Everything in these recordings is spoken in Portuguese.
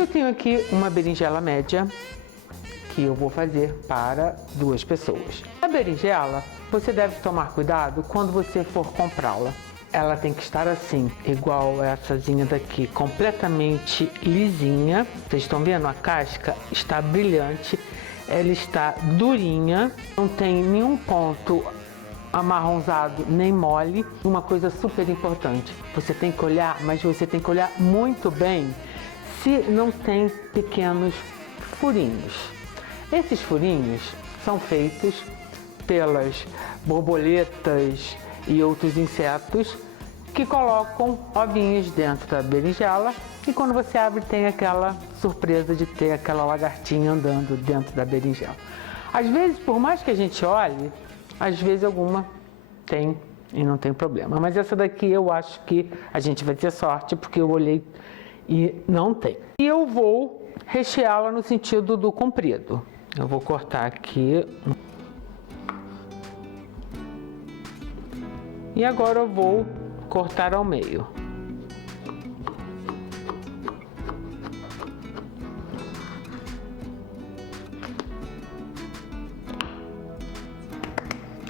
Eu tenho aqui uma berinjela média que eu vou fazer para 2 pessoas. A berinjela, você deve tomar cuidado quando você for comprá-la. Ela tem que estar assim, igualessazinha daqui, completamente lisinha. Vocês estão vendo? A casca está brilhante, ela está durinha, não tem nenhum ponto amarronzado nem mole. Uma coisa super importante, você tem que olhar, mas você tem que olhar muito bem se não tem pequenos furinhos. Esses furinhos são feitos pelas borboletas e outros insetos que colocam ovinhos dentro da berinjela, e quando você abre tem aquela surpresa de ter aquela lagartinha andando dentro da berinjela. Às vezes, por mais que a gente olhe, às vezes alguma tem e não tem problema, mas essa daqui eu acho que a gente vai ter sorte, porque eu olhei e não tem. E eu vou recheá-la no sentido do comprido. Eu vou cortar aqui. E agora eu vou cortar ao meio.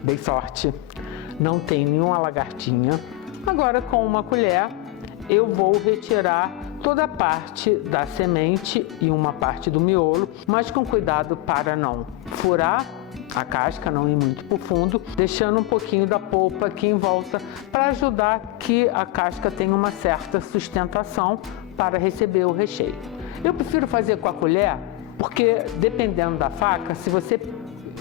Dei sorte, não tem nenhuma lagartinha. Agora, com uma colher, eu vou retirar toda a parte da semente e uma parte do miolo, mas com cuidado para não furar a casca, não ir muito para o fundo, deixando um pouquinho da polpa aqui em volta para ajudar que a casca tenha uma certa sustentação para receber o recheio. Eu prefiro fazer com a colher, porque dependendo da faca, se você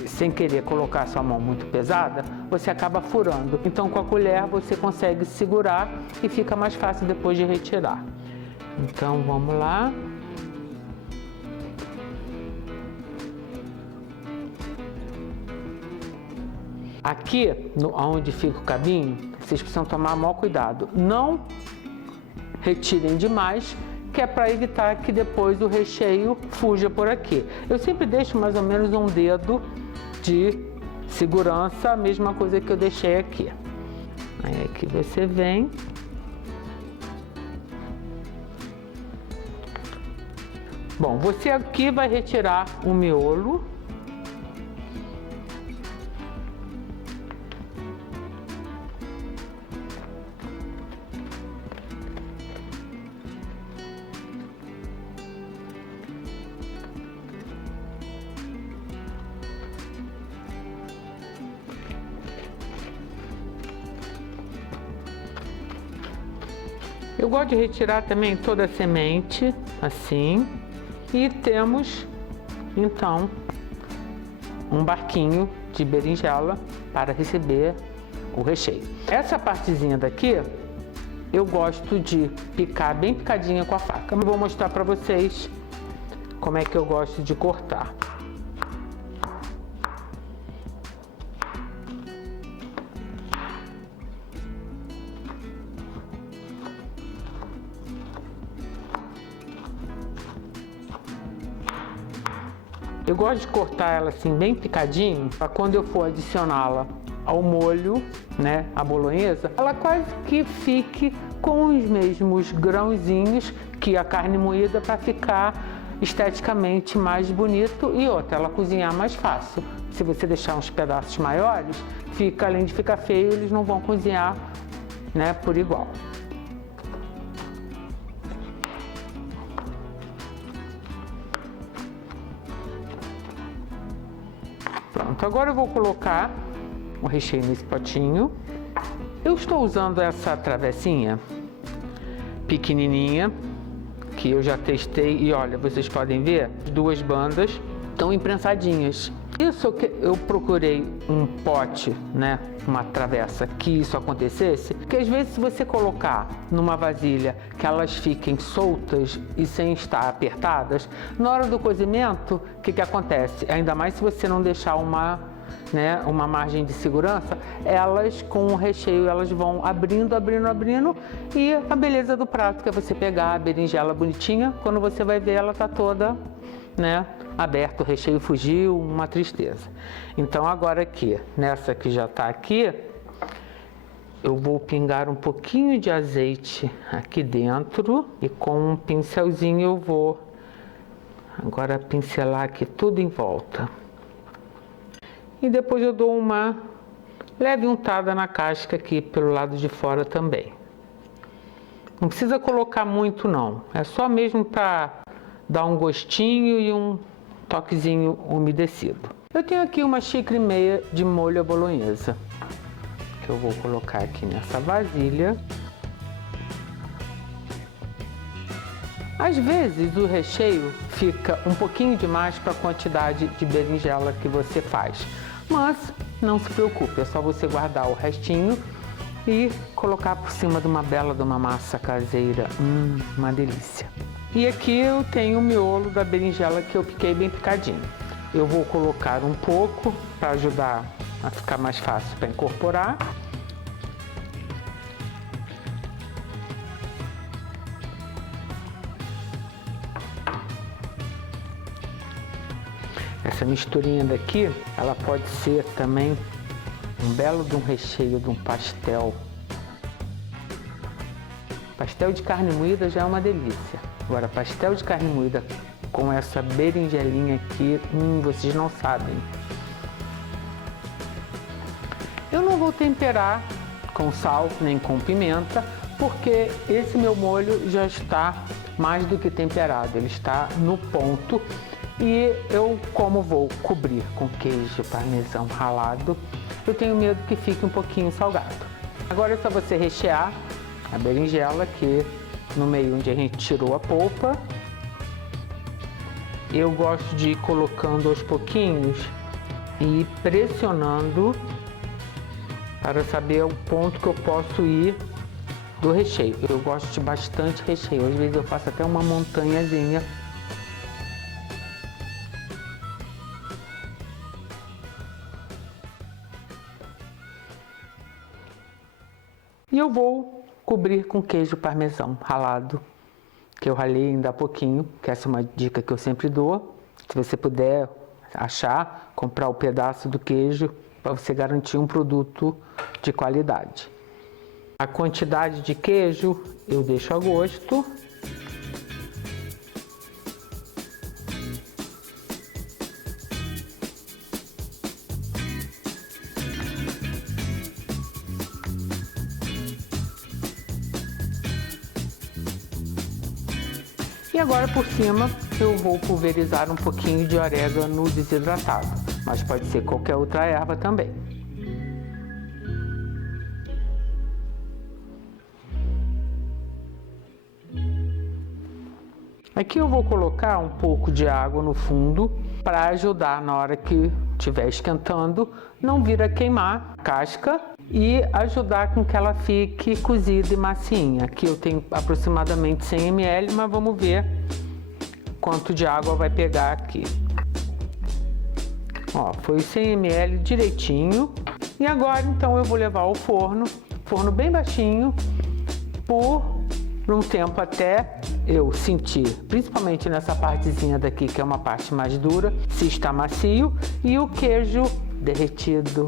sem querer colocar sua mão muito pesada, você acaba furando. Então com a colher você consegue segurar e fica mais fácil depois de retirar. Então vamos lá. Aqui, onde fica o cabinho, vocês precisam tomar maior cuidado. Não retirem demais, que é para evitar que depois o recheio fuja por aqui. Eu sempre deixo mais ou menos um dedo de segurança, a mesma coisa que eu deixei aqui. Aí aqui você vem. Bom, você aqui vai retirar o miolo. Eu gosto de retirar também toda a semente, assim. E temos, então, um barquinho de berinjela para receber o recheio. Essa partezinha daqui, eu gosto de picar bem picadinha com a faca. Eu vou mostrar para vocês como é que eu gosto de cortar. Eu gosto de cortar ela assim bem picadinho, para quando eu for adicioná-la ao molho, né, a bolonhesa, ela quase que fique com os mesmos grãozinhos que a carne moída, para ficar esteticamente mais bonito, e outra, ela cozinhar mais fácil. Se você deixar uns pedaços maiores, fica, além de ficar feio, eles não vão cozinhar, né, por igual. Pronto, agora eu vou colocar o recheio nesse potinho. Eu estou usando essa travessinha pequenininha, que eu já testei, e olha, vocês podem ver, as 2 bandas estão imprensadinhas. Isso que eu procurei um pote, né, uma travessa, que isso acontecesse, porque às vezes se você colocar numa vasilha que elas fiquem soltas e sem estar apertadas, na hora do cozimento, o que acontece? Ainda mais se você não deixar uma margem de segurança, elas com o recheio, elas vão abrindo, e a beleza do prato, que é você pegar a berinjela bonitinha, quando você vai ver, ela tá toda, né, aberta, o recheio fugiu, uma tristeza. Então agora aqui, nessa que já tá aqui, eu vou pingar um pouquinho de azeite aqui dentro, e com um pincelzinho eu vou Agora pincelar aqui tudo em volta. E depois eu dou uma leve untada na casca aqui pelo lado de fora também. Não precisa colocar muito não, é só mesmo para dar um gostinho e um toquezinho umedecido. Eu tenho aqui uma xícara e meia de molho à bolonhesa, que eu vou colocar aqui nessa vasilha. Às vezes o recheio fica um pouquinho demais para a quantidade de berinjela que você faz, mas não se preocupe, é só você guardar o restinho e colocar por cima de uma massa caseira. Uma delícia. E aqui eu tenho o miolo da berinjela que eu piquei bem picadinho. Eu vou colocar um pouco para ajudar a ficar mais fácil para incorporar. Essa misturinha daqui, ela pode ser também um belo de um recheio de um pastel. Pastel de carne moída já é uma delícia. Agora, pastel de carne moída com essa berinjelinha aqui, vocês não sabem. Eu não vou temperar com sal nem com pimenta, porque esse meu molho já está mais do que temperado, ele está no ponto. E eu, como vou cobrir com queijo parmesão ralado, eu tenho medo que fique um pouquinho salgado. Agora é só você rechear a berinjela aqui no meio onde a gente tirou a polpa. Eu gosto de ir colocando aos pouquinhos e ir pressionando para saber o ponto que eu posso ir do recheio. Eu gosto de bastante recheio, às vezes eu faço até uma montanhazinha. E eu vou cobrir com queijo parmesão ralado, que eu ralei ainda há pouquinho, que essa é uma dica que eu sempre dou. Se você puder achar, comprar o pedaço do queijo para você garantir um produto de qualidade. A quantidade de queijo eu deixo a gosto. E agora por cima eu vou pulverizar um pouquinho de orégano desidratado, mas pode ser qualquer outra erva também. Aqui eu vou colocar um pouco de água no fundo para ajudar na hora que estiver esquentando, não vir a queimar a casca e ajudar com que ela fique cozida e macinha. Aqui eu tenho aproximadamente 100 ml, mas vamos ver quanto de água vai pegar aqui. Ó, foi 100 ml direitinho. E agora então eu vou levar ao forno bem baixinho, por um tempo até eu sentir, principalmente nessa partezinha daqui, que é uma parte mais dura, se está macio, e o queijo derretido.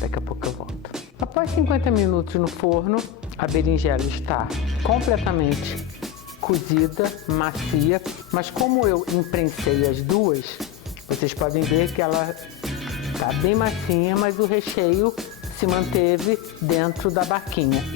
Daqui a pouco eu volto. Após 50 minutos no forno, a berinjela está completamente cozida, macia, mas como eu imprensei as duas, vocês podem ver que ela está bem macinha, mas o recheio se manteve dentro da barquinha.